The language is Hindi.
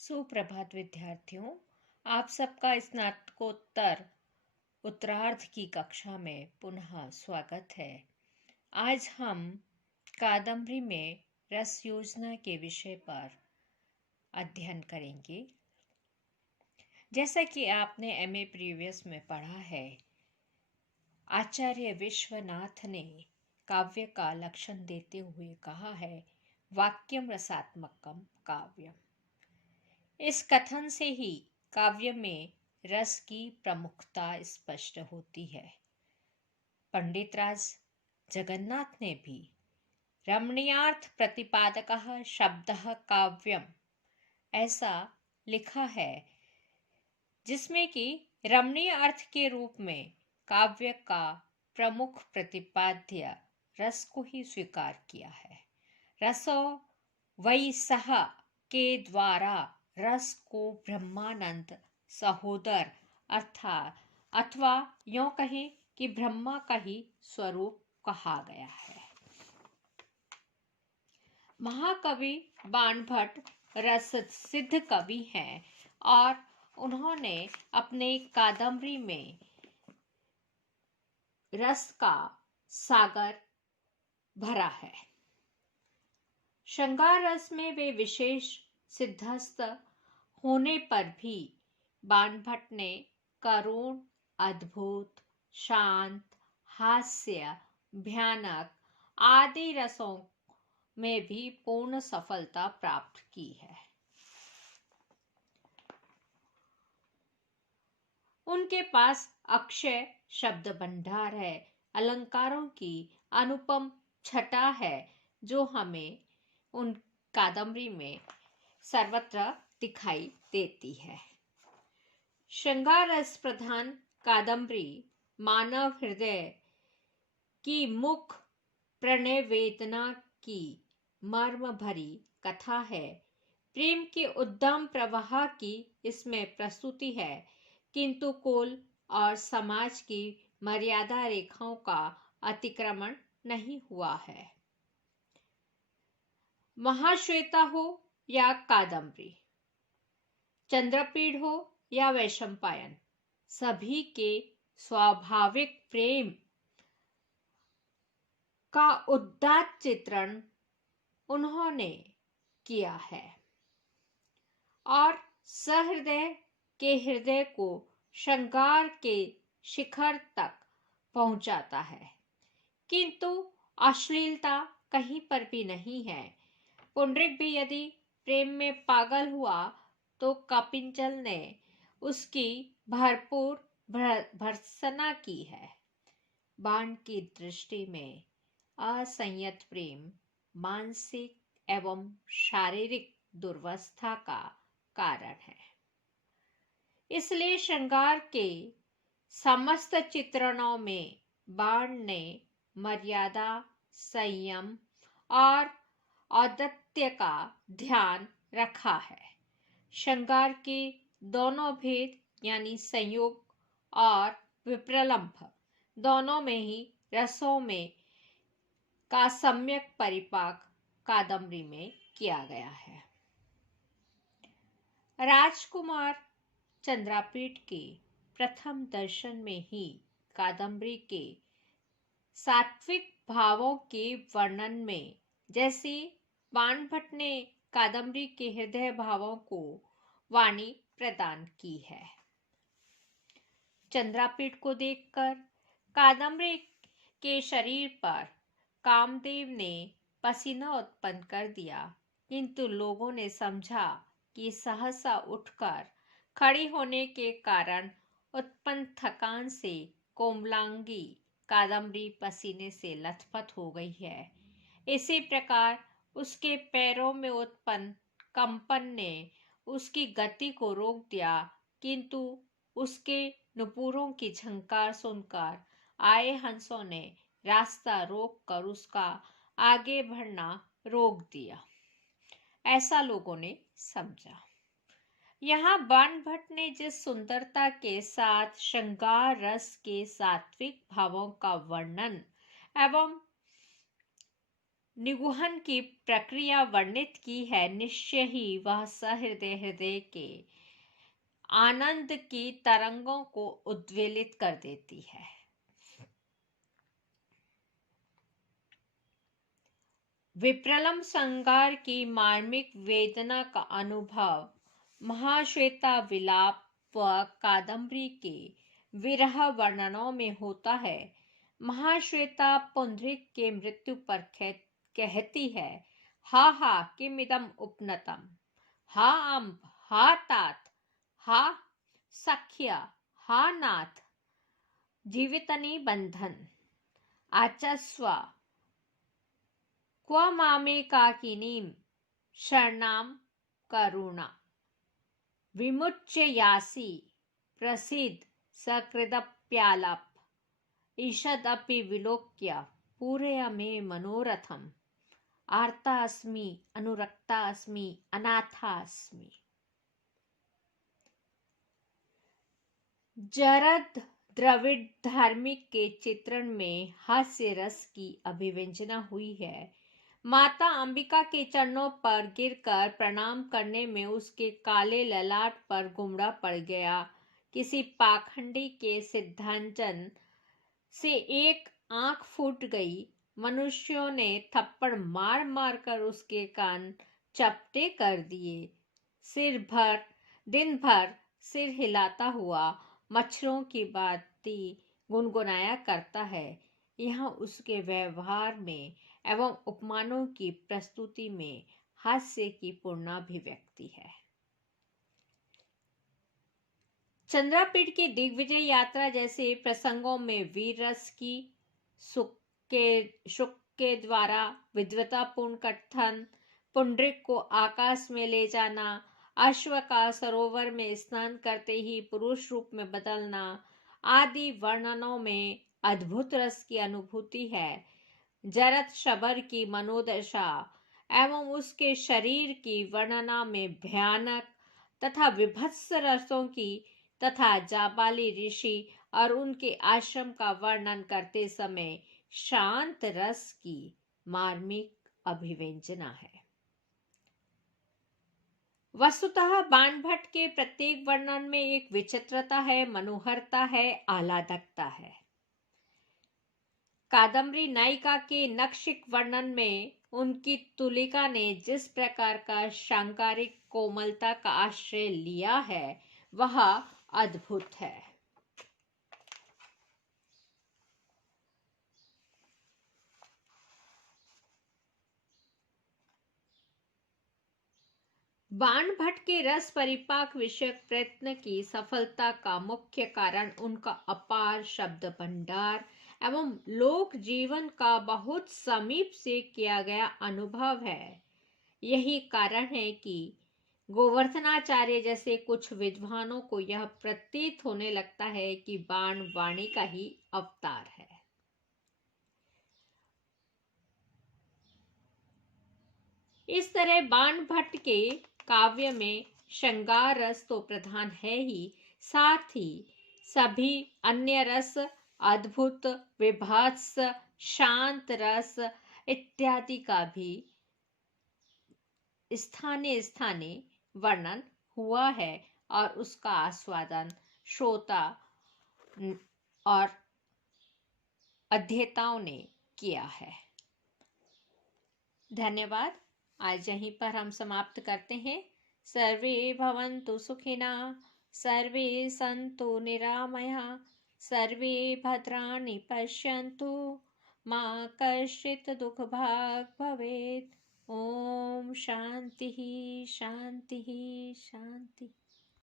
सुप्रभात विद्यार्थियों, आप सबका स्नातकोत्तर उत्तरार्ध की कक्षा में पुनः स्वागत है। आज हम कादम्बरी में रस योजना के विषय पर अध्ययन करेंगे। जैसा कि आपने एमए प्रीवियस में पढ़ा है, आचार्य विश्वनाथ ने काव्य का लक्षण देते हुए कहा है, वाक्यम रसात्मकम काव्यम। इस कथन से ही काव्य में रस की प्रमुखता स्पष्ट होती है। पंडित राज जगन्नाथ ने भी रमणीयार्थ प्रतिपादकः शब्दः काव्यम ऐसा लिखा है, जिसमें कि रमणीय अर्थ के रूप में काव्य का प्रमुख प्रतिपाद्य रस को ही स्वीकार किया है। रसो वै सह के द्वारा रस को ब्रह्मानंद सहोदर अर्थात अथवा यों कहें कि ब्रह्मा का ही स्वरूप कहा गया है। महाकवि बाणभट्ट रस सिद्ध कवि हैं और उन्होंने अपने कादम्बरी में रस का सागर भरा है। श्रृंगार रस में वे विशेष सिद्धस्त होने पर भी बाणभट्ट ने करुण, अद्भुत, शांत, हास्य, भयानक आदि रसों में भी पूर्ण सफलता प्राप्त की है। उनके पास अक्षय शब्द भंडार है, अलंकारों की अनुपम छटा है, जो हमें उन कादम्बरी में सर्वत्र दिखाई देती है। श्रृंगार रस प्रधान कादम्बरी मानव हृदय की मुख प्रणय वेदना की मर्म भरी कथा है। प्रेम के उद्दाम प्रवाह की इसमें प्रस्तुति है, किंतु कुल और समाज की मर्यादा रेखाओं का अतिक्रमण नहीं हुआ है। महाश्वेता हो या कादम्बरी, चंद्रपीढ़ हो या वैशंपायन, सभी के स्वाभाविक प्रेम का उदात्त चित्रण उन्होंने किया है और सहृदय के हृदय को श्रृंगार के शिखर तक पहुंचाता है, किंतु अश्लीलता कहीं पर भी नहीं है। पुंडरीक भी यदि प्रेम में पागल हुआ तो कपिंचल ने उसकी भरपूर भर्त्सना की है। बाण की दृष्टि में असंयत प्रेम मानसिक एवं शारीरिक दुर्वस्था का कारण है। इसलिए श्रृंगार के समस्त चित्रणों में बाण ने मर्यादा, संयम और औद्धत्य का ध्यान रखा है। श्रृंगार के दोनों भेद यानी संयोग और विप्रलंभ दोनों में ही रसों में का सम्यक परिपाक कादम्बरी में किया गया है। राजकुमार चंद्रापीठ के प्रथम दर्शन में ही कादम्बरी के सात्विक भावों के वर्णन में, जैसे बाणभट्ट ने कादम्बरी के हृदय भावों को वाणी प्रदान की है। चंद्रापीठ को देखकर कादम्बरी के शरीर पर कामदेव ने पसीना उत्पन्न कर दिया, किंतु लोगों ने समझा कि सहसा उठकर खड़ी होने के कारण उत्पन्न थकान से कोमलांगी कादम्बरी पसीने से लथपथ हो गई है। इसी प्रकार उसके पैरों में उत्पन्न कंपन ने उसकी गति को रोक दिया, किंतु उसके नुपुरों की झंकार सुनकर आए हंसों ने रास्ता रोककर उसका आगे बढ़ना रोक दिया, ऐसा लोगों ने समझा। यहाँ बाणभट्ट ने जिस सुंदरता के साथ श्रृंगार रस के सात्विक भावों का वर्णन एवं निगूहन की प्रक्रिया वर्णित की है, निश्चय ही वह सहृदय हृदय के आनंद की तरंगों को उद्वेलित कर देती है। विप्रलंब संगार की मार्मिक वेदना का अनुभव महाश्वेता विलाप व कादम्बरी के विरह वर्णनों में होता है। महाश्वेता पुंडरीक के मृत्यु पर कहती है, हा हा किमिदम उपनतम, हा अम्ब, हा तात, हा सख्य, हा नाथ, जीवितनी बंधन, आचस्व क्व मामेकाकिनीं शरणां करुणा, विमुच्य यासि प्रसीद सकृदप्यालाप, ईषदपि विलोक्य पूरय मे मनोरथम, आर्ता अस्मि, अनुरक्ता अस्मि, अनाथा अस्मि। जरद द्रविड़ धार्मिक के चित्रण में हास्य रस की अभिव्यंजना हुई है। माता अंबिका के चरणों पर गिरकर प्रणाम करने में उसके काले ललाट पर गुमड़ा पड़ गया। किसी पाखंडी के सिद्धांजन से एक आंख फूट गई। मनुष्यों ने थप्पड़ मार मार कर उसके कान चपटे कर दिए। दिन भर सिर हिलाता हुआ मच्छरों की बाती गुनगुनाया करता है। यहाँ उसके व्यवहार में एवं उपमानों की प्रस्तुति में हास्य की पूर्णाभिव्यक्ति है। चंद्रापीठ की दिग्विजय यात्रा जैसे प्रसंगों में वीर रस की शुक के द्वारा विद्वतापूर्ण कथन, पुंडरीक को आकाश में ले जाना, अश्व का सरोवर में स्नान करते ही पुरुष रूप में बदलना आदि वर्णनों में अद्भुत रस की अनुभूति है। जरत शबर की मनोदशा एवं उसके शरीर की वर्णना में भयानक तथा विभत्स रसों की तथा जाबाली ऋषि और उनके आश्रम का वर्णन करते समय शांत रस की मार्मिक अभिव्यंजना है। वस्तुतः बाणभट्ट के प्रत्येक वर्णन में एक विचित्रता है, मनोहरता है, आह्लादकता है। कादम्बरी नायिका के नक्षिक वर्णन में उनकी तुलिका ने जिस प्रकार का सांकारिक कोमलता का आश्रय लिया है वह अद्भुत है। बाणभट्ट के रस परिपाक विषयक प्रयत्न की सफलता का मुख्य कारण उनका अपार शब्द भंडार एवं लोक जीवन का बहुत समीप से किया गया अनुभव है। यही कारण है कि गोवर्धनाचार्य जैसे कुछ विद्वानों को यह प्रतीत होने लगता है कि बाण वाणी का ही अवतार है। इस तरह बाणभट्ट के काव्य में श्रृंगार रस तो प्रधान है ही, साथ ही सभी अन्य रस, अद्भुत, विभत्स, शांत रस इत्यादि का भी स्थाने स्थाने वर्णन हुआ है और उसका आस्वादन श्रोता और अध्येताओं ने किया है। धन्यवाद। आज यहीं पर हम समाप्त करते हैं। सर्वे भवन्तु सुखिनः, सर्वे सन्तु निरामयाः, सर्वे भद्राणि पश्यन्तु, मा कश्चित् दुःखभाग् भवेत्। ओम शांति शांति शांति।